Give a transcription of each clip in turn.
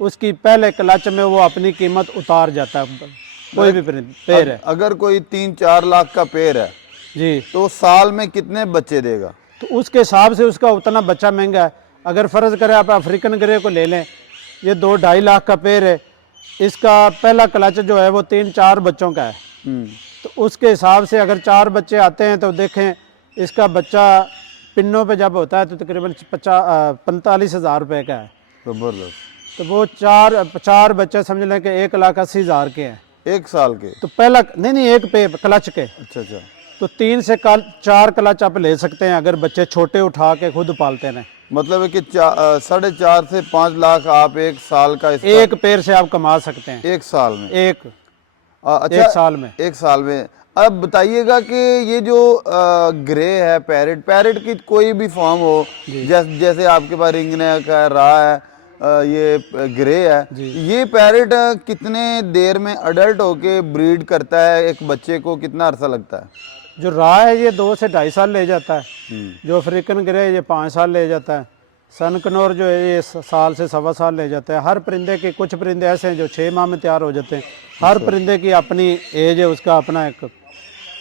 اس کی پہلے کلچ میں وہ اپنی قیمت اتار جاتا ہے، کوئی بھی پیر ہے اگر کوئی 3-4 لاکھ کا پیر ہے جی، تو سال میں کتنے بچے دے گا؟ تو اس کے حساب سے اس کا اتنا بچہ مہنگا ہے۔ اگر فرض کرے آپ افریقن گرے کو لے لیں، یہ 2-2.5 لاکھ کا پیر ہے، اس کا پہلا کلچ جو ہے وہ 3-4 بچوں کا ہے، تو اس کے حساب سے اگر 4 بچے آتے ہیں تو دیکھیں اس کا بچہ پنوں پہ جب ہوتا ہے تو تقریباً 45,000 روپے کا ہے، زبردست، تو وہ چار بچے سمجھ لیں کہ 1,80,000 کے ہیں، 1 سال کے؟ تو پہلا نہیں ایک پہ کلچ کے، اچھا اچھا، تو 3 سے 4 کلچ آپ لے سکتے ہیں اگر بچے چھوٹے اٹھا کے خود پالتے ہیں۔ مطلب ہے کہ 4.5 سے 5 لاکھ آپ 1 سال کا اس کا ایک پیر سے آپ کما سکتے ہیں، 1 سال میں؟ ایک اچھا، سال میں۔ 1 سال میں۔ اب بتائیے گا کہ یہ جو گرے ہے پیرٹ کی کوئی بھی فارم ہو، جیسے آپ کے پاس رنگ نیک ہے، راہ ہے، یہ گرے ہے، یہ پیرٹ کتنے دیر میں اڈلٹ ہو کے بریڈ کرتا ہے؟ ایک بچے کو کتنا عرصہ لگتا ہے؟ جو راہ ہے یہ 2 سے 2.5 سال لے جاتا ہے، جو افریقن گرے یہ 5 سال لے جاتا ہے، سن کنور جو ہے یہ 1 سال سے 1.25 سال لے جاتا ہے۔ ہر پرندے کے کچھ پرندے ایسے ہیں جو 6 ماہ میں تیار ہو جاتے ہیں، ہر پرندے کی اپنی ایج ہے، اس کا اپنا ایک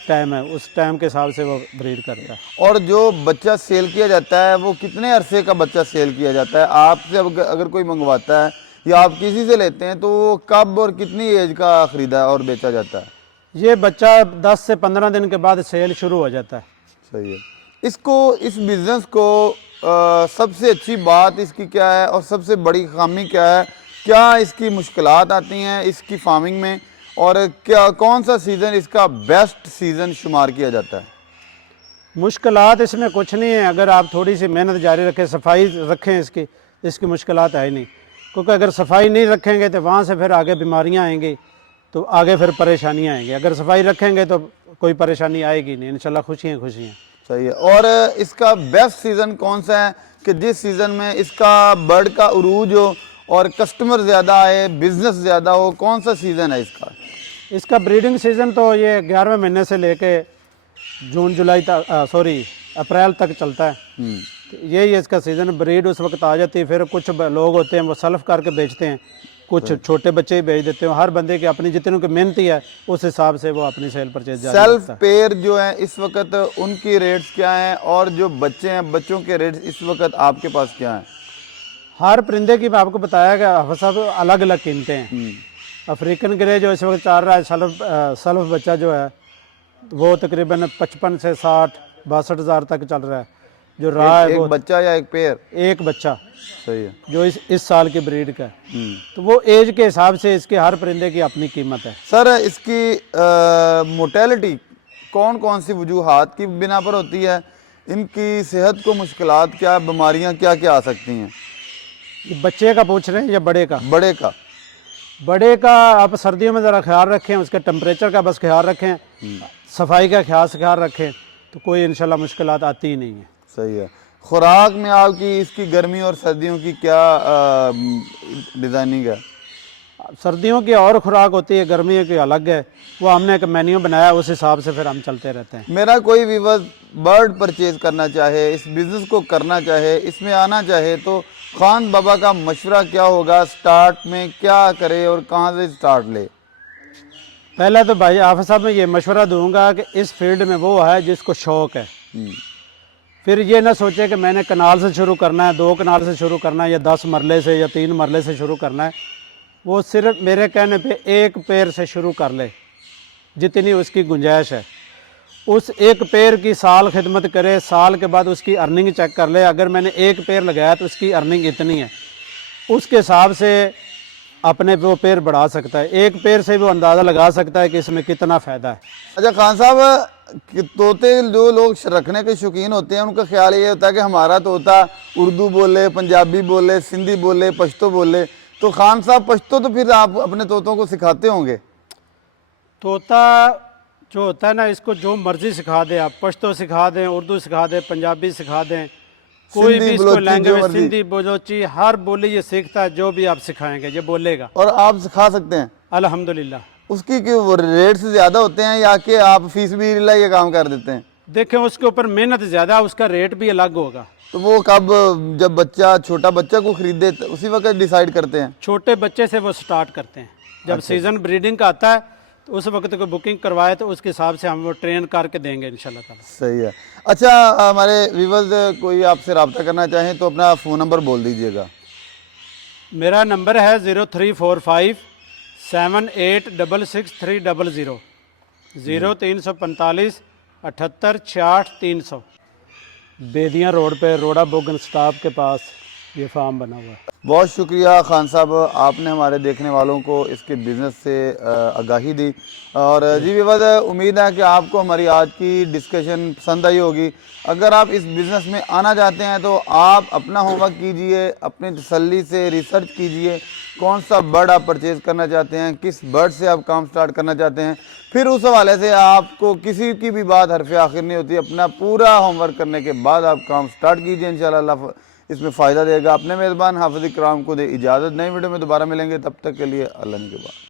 ٹائم ہے، اس ٹائم کے حساب سے وہ بریڈ کرتا ہے۔ اور جو بچہ سیل کیا جاتا ہے وہ کتنے عرصے کا بچہ سیل کیا جاتا ہے؟ آپ سے اگر کوئی منگواتا ہے یا آپ کسی سے لیتے ہیں تو وہ کب اور کتنی ایج کا خریدا اور بیچا جاتا ہے؟ یہ بچہ 10 سے 15 دن کے بعد سیل شروع ہو جاتا ہے۔ صحیح ہے۔ اس بزنس کو سب سے اچھی بات اس کی کیا ہے اور سب سے بڑی خامی کیا ہے؟ کیا اس کی مشکلات آتی ہیں اس کی فارمنگ میں، اور کون سا سیزن اس کا بیسٹ سیزن شمار کیا جاتا ہے؟ مشکلات اس میں کچھ نہیں ہے، اگر آپ تھوڑی سی محنت جاری رکھیں، صفائی رکھیں، اس کی مشکلات ہے ہی نہیں، کیونکہ اگر صفائی نہیں رکھیں گے تو وہاں سے پھر آگے بیماریاں آئیں گی، تو آگے پھر پریشانیاں آئیں گی۔ اگر صفائی رکھیں گے تو کوئی پریشانی آئے گی نہیں، انشاءاللہ خوشیاں خوشیاں۔ صحیح ہے۔ اور اس کا بیسٹ سیزن کون سا ہے کہ جس سیزن میں اس کا برڈ کا عروج ہو اور کسٹمر زیادہ آئے، بزنس زیادہ ہو؟ کون سا سیزن ہے اس کا؟ اس کا بریڈنگ سیزن تو یہ 11ویں مہینے سے لے کے جون جولائی تک، اپریل تک چلتا ہے، یہی اس کا سیزن۔ بریڈ اس وقت آ جاتی ہے، پھر کچھ لوگ ہوتے ہیں وہ سلف کر کے بیچتے ہیں، کچھ چھوٹے بچے ہی بیچ دیتے ہیں، ہر بندے کی اپنی جتنے کی محنتی ہے اس حساب سے وہ اپنی سیل پرچیز جاری سیلف رکھتا ہے۔ پیر جو ہیں اس وقت ان کی ریٹس کیا ہیں، اور جو بچے ہیں بچوں کے ریٹس اس وقت آپ کے پاس کیا ہیں؟ ہر پرندے کی میں آپ کو بتایا کہ حافظ صاحب الگ الگ قیمتیں ہیں۔ افریقن گرے جو اس وقت چل رہا ہے سلف بچہ جو ہے وہ تقریباً 55 سے 60-62 ہزار تک چل رہا ہے۔ جو راہ ہے ایک وہ بچہ یا ایک پیر؟ ایک بچہ صحیح ہے، جو اس سال کی بریڈ کا ہے، تو وہ ایج کے حساب سے اس کے ہر پرندے کی اپنی قیمت ہے۔ سر اس کی موٹیلٹی کون کون سی وجوہات کی بنا پر ہوتی ہے؟ ان کی صحت کو مشکلات کیا، بیماریاں کیا کیا آ سکتی ہیں؟ یہ بچے کا پوچھ رہے ہیں یا بڑے کا؟ بڑے کا۔ بڑے کا آپ سردیوں میں ذرا خیال رکھیں، اس کے ٹمپریچر کا بس خیال رکھیں، صفائی کا خیال رکھیں، تو کوئی انشاءاللہ مشکلات آتی ہی نہیں ہیں۔ صحیح ہے۔ خوراک میں آپ کی اس کی گرمی اور سردیوں کی کیا ڈیزائننگ ہے؟ سردیوں کی اور خوراک ہوتی ہے، گرمیوں کی الگ ہے، وہ ہم نے ایک مینیو بنایا، اس حساب سے پھر ہم چلتے رہتے ہیں۔ میرا کوئی ویور برڈ پرچیز کرنا چاہے، اس بزنس کو کرنا چاہے، اس میں آنا چاہے، تو خان بابا کا مشورہ کیا ہوگا؟ سٹارٹ میں کیا کرے اور کہاں سے سٹارٹ لے؟ پہلے تو بھائی حافظ صاحب میں یہ مشورہ دوں گا کہ اس فیلڈ میں وہ ہے جس کو شوق ہے، پھر یہ نہ سوچے کہ میں نے کنال سے شروع کرنا ہے، 2 کنال سے شروع کرنا ہے، یا 10 مرلے سے یا 3 مرلے سے شروع کرنا ہے۔ وہ صرف میرے کہنے پہ ایک پیر سے شروع کر لے، جتنی اس کی گنجائش ہے، اس ایک پیر کی سال خدمت کرے، سال کے بعد اس کی ارننگ چیک کر لے، اگر میں نے ایک پیر لگایا تو اس کی ارننگ اتنی ہے، اس کے حساب سے اپنے وہ پیر بڑھا سکتا ہے۔ ایک پیر سے وہ اندازہ لگا سکتا ہے کہ اس میں کتنا فائدہ ہے۔ اچھا خان صاحب، طوطے جو لوگ رکھنے کے شوقین ہوتے ہیں ان کا خیال یہ ہوتا ہے کہ ہمارا طوطا اردو بولے، پنجابی بولے، سندھی بولے، پشتو بولے، تو خان صاحب پشتو تو پھر آپ اپنے طوطوں کو سکھاتے ہوں گے؟ طوطا جو ہوتا ہے نا، اس کو جو مرضی سکھا دیں، آپ پشتو سکھا دیں، اردو سکھا دیں، پنجابی سکھا دیں، کوئی بھی اس کو لینگویج، سندھی بلوچی، ہر بولی یہ سیکھتا ہے، جو بھی آپ سکھائیں گے یہ بولے گا۔ اور آپ سکھا سکتے ہیں الحمدللہ۔ اس کی کہ وہ ریٹس زیادہ ہوتے ہیں یا کہ آپ فیس بھی یہ کام کر دیتے ہیں؟ دیکھیں اس کے اوپر محنت زیادہ، اس کا ریٹ بھی الگ ہوگا۔ تو وہ کب جب بچہ چھوٹا بچہ کو خریدے اسی وقت ڈیسائیڈ کرتے ہیں؟ چھوٹے بچے سے وہ سٹارٹ کرتے ہیں، جب سیزن بریڈنگ کا آتا ہے تو اس وقت کو بکنگ کروائے تو اس کے حساب سے ہم وہ ٹرین کر کے دیں گے انشاءاللہ تعالی۔ صحیح ہے۔ اچھا ہمارے ویورز کوئی آپ سے رابطہ کرنا چاہیں تو اپنا فون نمبر بول دیجئے گا۔ میرا نمبر ہے 0345 7866 300 0345 78 66 300۔ بیدیاں روڈ پہ روڑا بوگن سٹاپ کے پاس یہ فارم بنا ہوا ہے۔ بہت شکریہ خان صاحب، آپ نے ہمارے دیکھنے والوں کو اس کے بزنس سے آگاہی دی، اور جی ویورز امید ہے کہ آپ کو ہماری آج کی ڈسکشن پسند آئی ہوگی۔ اگر آپ اس بزنس میں آنا چاہتے ہیں تو آپ اپنا ہوم ورک کیجئے، اپنی تسلی سے ریسرچ کیجئے، کون سا برڈ آپ پرچیز کرنا چاہتے ہیں، کس برڈ سے آپ کام سٹارٹ کرنا چاہتے ہیں، پھر اس حوالے سے آپ کو کسی کی بھی بات حرف آخر نہیں ہوتی، اپنا پورا ہوم ورک کرنے کے بعد آپ کام سٹارٹ کیجئے، انشاءاللہ اللہ اس میں فائدہ دے گا۔ اپنے میزبان حافظ اکرام کو دے اجازت، نئی ویڈیو میں دوبارہ ملیں گے، تب تک کے لیے اللہ نگہبان۔